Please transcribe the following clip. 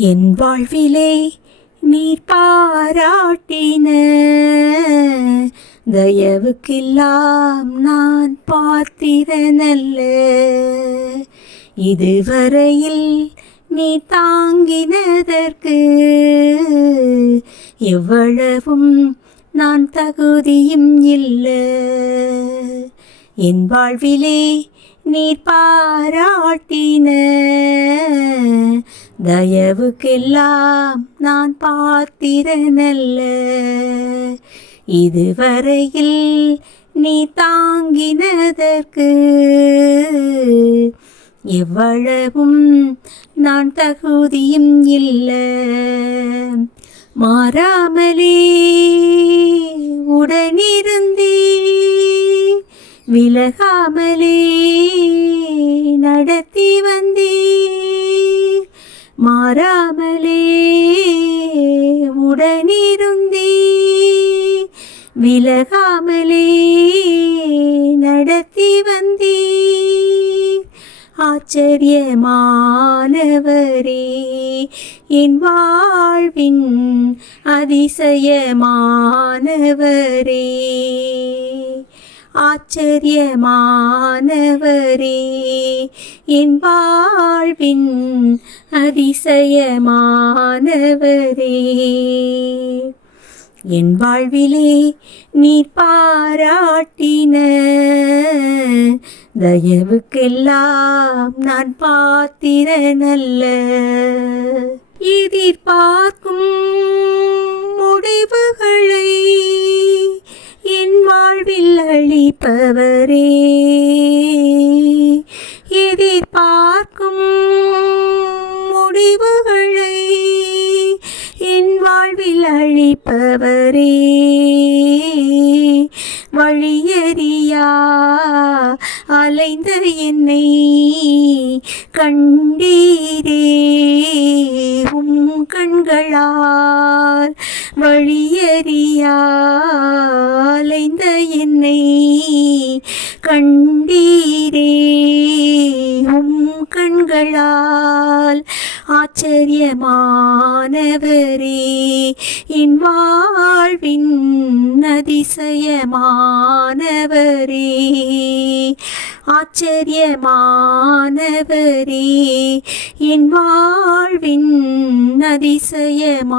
என் வாழ்விலே நீர் பாராட்டின தயவுக்கெல்லாம் நான் பாத்திரனல்ல. இதுவரையில் நீ தாங்கினதற்கு எவ்வளவும் நான் தகுதியும் இல்லை. என் வாழ்விலே நீர் பாராட்டின தயவுக்கெல்லாம் நான் பாத்திரனல்ல. இதுவரையில் நீ தாங்கினதற்கு எவ்வளவும் நான் தகுதியும் இல்லை. மாறாமலே உடனிருந்தே விலகாமலே நடத்தி வந்தே. மாறாமலே உடனிருந்தே விலகாமலே நடத்தி வந்தே. ஆச்சரியமானவரே, என் வாழ்வின் அதிசயமானவரே. ஆச்சரியமானவரே, என் வாழ்வின் அதிசயமானவரே. என் வாழ்விலே நீர் பாராட்டின தயவுக்கெல்லாம் நான் பாத்திரனல்ல. எதிர்பார்க்கும் முடிவுகளை என் வாழ்வில் அளிப்பவரே. எதிர்பார்க்கும் முடிவுகளை என் வாழ்வில் அளிப்பவரே. வழியறியா அலைந்த என்னை கண்டீரே உம் கண்களால். வழியறியா அலைந்த என்னை கண்டீரே உம் கண்களால். ஆச்சரியமானவரே, என் வாழ்வின் அதிசயமானவரே. ஆச்சரியமானவரே, என் வாழ்வின் அதிசயமானவரே.